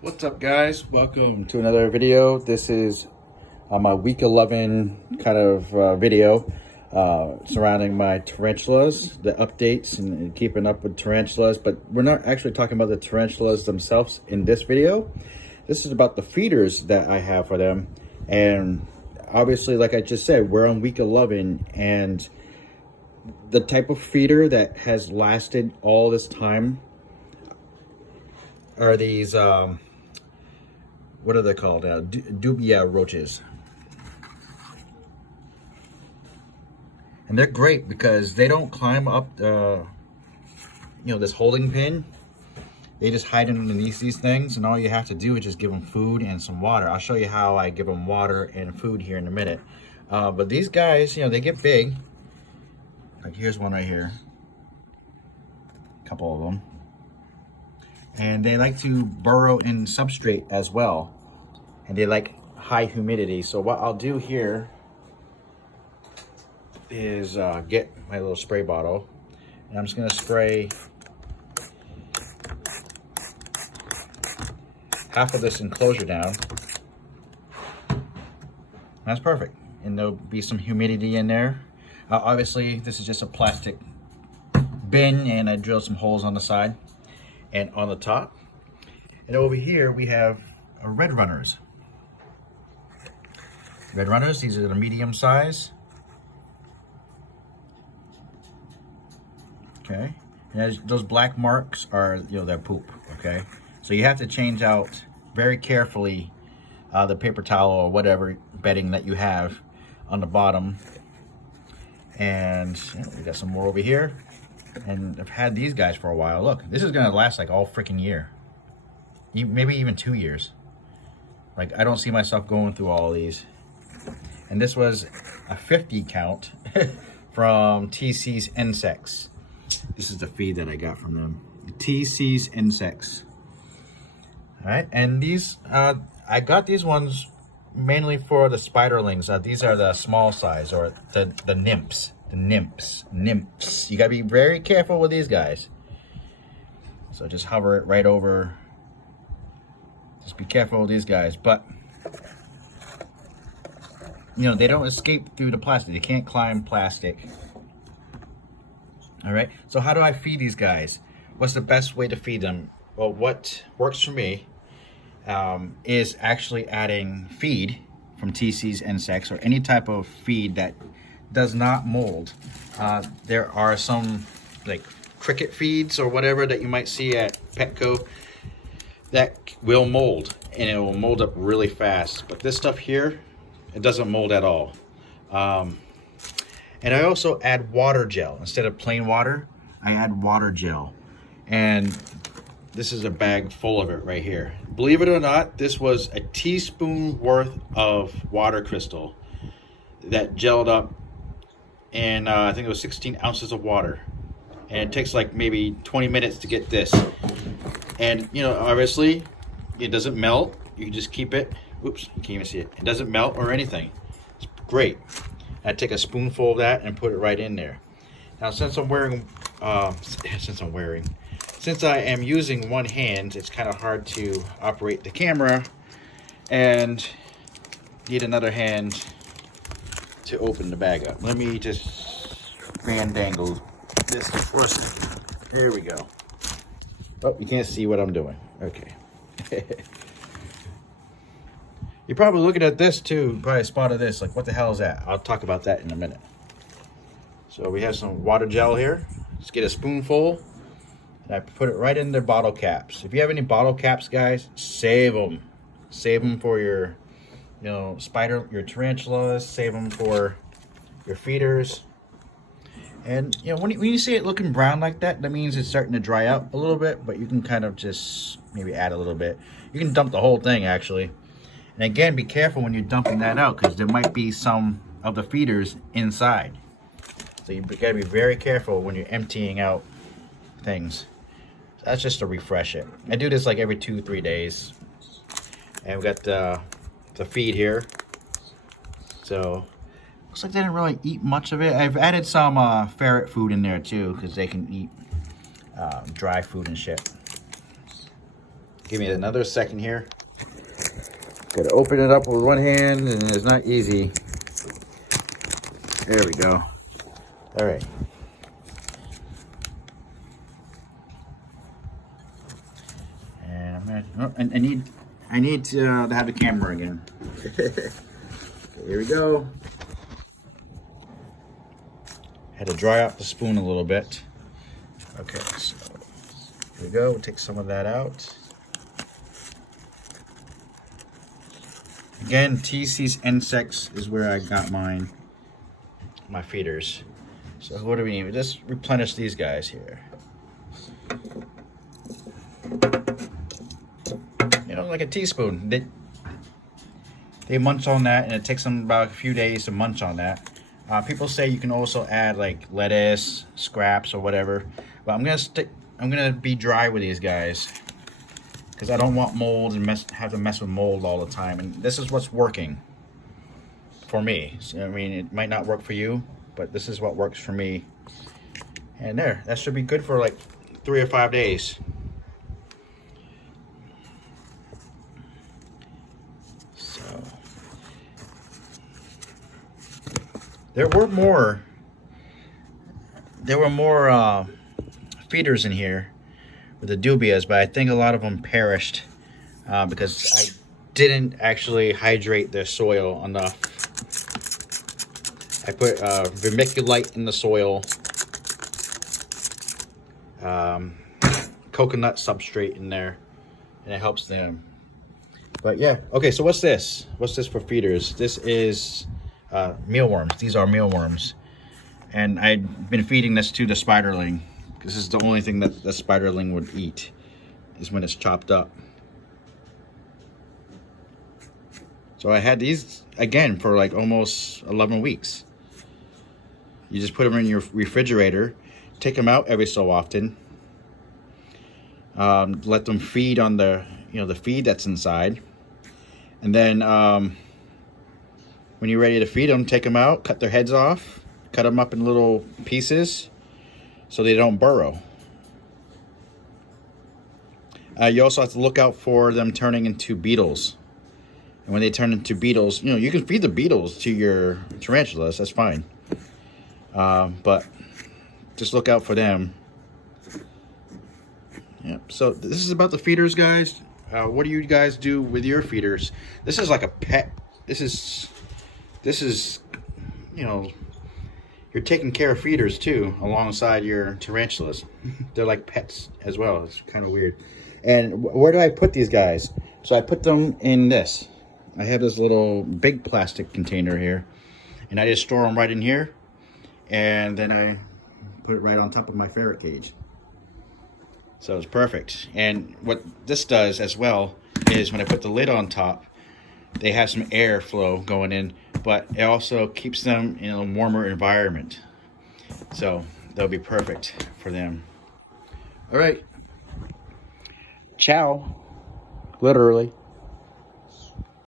What's up, guys? Welcome to another video. This is my week 11 kind of video surrounding my tarantulas, the updates and keeping up with tarantulas. But we're not actually talking about the tarantulas themselves in this video. This is about the feeders that I have for them. And obviously, like I just said, we're on week 11, and the type of feeder that has lasted all this time are these what are they called? Dubia roaches. And they're great because they don't climb up this holding pin. They just hide underneath these things, and all you have to do is just give them food and some water. I'll show you how I give them water and food here in a minute. But these guys, they get big. Like, here's one right here. A couple of them. And they like to burrow in substrate as well. And they like high humidity. So what I'll do here is get my little spray bottle. And I'm just gonna spray half of this enclosure down. That's perfect. And there'll be some humidity in there. Obviously, this is just a plastic bin, and I drilled some holes on the side and on the top. And over here we have red runners. Red runners, these are the medium size. Okay, and those black marks are their poop. Okay, so you have to change out very carefully the paper towel or whatever bedding that you have on the bottom. And we got some more over here. And I've had these guys for a while. Look, this is gonna last like all freaking year. Maybe even 2 years. Like, I don't see myself going through all of these. And this was a 50 count from TC's Insects. This is the feed that I got from them. TC's Insects. All right, and these, I got these ones mainly for the spiderlings. These are the small size, or the nymphs. The nymphs. You gotta be very careful with these guys. So just hover it right over. Just be careful with these guys. But they don't escape through the plastic. They can't climb plastic. All right. So how do I feed these guys? What's the best way to feed them? Well, what works for me is actually adding feed from TC's Insects, or any type of feed that does not mold. There are some like cricket feeds or whatever that you might see at Petco that will mold, and it will mold up really fast. But this stuff here, it doesn't mold at all. And I also add water gel. Instead of plain water, I add water gel. And this is a bag full of it right here. Believe it or not, this was a teaspoon worth of water crystal that gelled up, and I think it was 16 ounces of water. And it takes like maybe 20 minutes to get this. And obviously it doesn't melt. You can just keep it. Oops, you can't even see it. It doesn't melt or anything. It's great. I take a spoonful of that and put it right in there. Now, since I am using one hand, it's kind of hard to operate the camera, and need another hand to open the bag up. Let me just fandangle this first. There we go. Oh, you can't see what I'm doing. Okay. You're probably looking at this too, probably spotted this, like, what the hell is that? I'll talk about that in a minute. So we have some water gel here. Just get a spoonful, and I put it right in the bottle caps. If you have any bottle caps, guys, save them. Save them for your, your tarantulas. Save them for your feeders. And when you see it looking brown like that, that means it's starting to dry out a little bit. But you can kind of just maybe add a little bit. You can dump the whole thing, actually. And again, be careful when you're dumping that out, because there might be some of the feeders inside. So you gotta be very careful when you're emptying out things. So that's just to refresh it. I do this like every 2-3 days. And we got the feed here. So looks like they didn't really eat much of it. I've added some ferret food in there too, because they can eat dry food and shit. Give me another second here. Gotta open it up with one hand, and it's not easy. There we go. All right. And I'm gonna. Oh, I need to have the camera again. Okay, here we go. Had to dry out the spoon a little bit. Okay, so here we go. We'll take some of that out. Again, TC's Insects is where I got my feeders. So what do we need? We just replenish these guys here. You know, like a teaspoon. They munch on that, and it takes them about a few days to munch on that. People say you can also add like lettuce, scraps, or whatever. But I'm gonna be dry with these guys because I don't want mold and have to mess with mold all the time. And this is what's working for me. So, I mean, it might not work for you, but this is what works for me. And there, that should be good for like 3 or 5 days. So there were more feeders in here with the Dubias, but I think a lot of them perished because I didn't actually hydrate their soil enough. I put vermiculite in the soil, coconut substrate in there, and it helps them. But yeah, okay, so what's this? What's this for feeders? This is mealworms. These are mealworms. And I've been feeding this to the spiderling. This is the only thing that the spiderling would eat, is when it's chopped up. So I had these, again, for like almost 11 weeks. You just put them in your refrigerator, take them out every so often, let them feed on the feed that's inside. And then when you're ready to feed them, take them out, cut their heads off, cut them up in little pieces so they don't burrow. You also have to look out for them turning into beetles. And when they turn into beetles, you can feed the beetles to your tarantulas, that's fine. But just look out for them. Yep. So this is about the feeders, guys. What do you guys do with your feeders? This is like a pet. This is you're taking care of feeders too, alongside your tarantulas. They're like pets as well. It's kind of weird. And where do I put these guys? So I put them in this. I have this little big plastic container here, and I just store them right in here, and then I put it right on top of my ferret cage. So it's perfect. And what this does as well is when I put the lid on top, they have some air flow going in, but it also keeps them in a warmer environment. So they'll be perfect for them. All right. Ciao. Literally.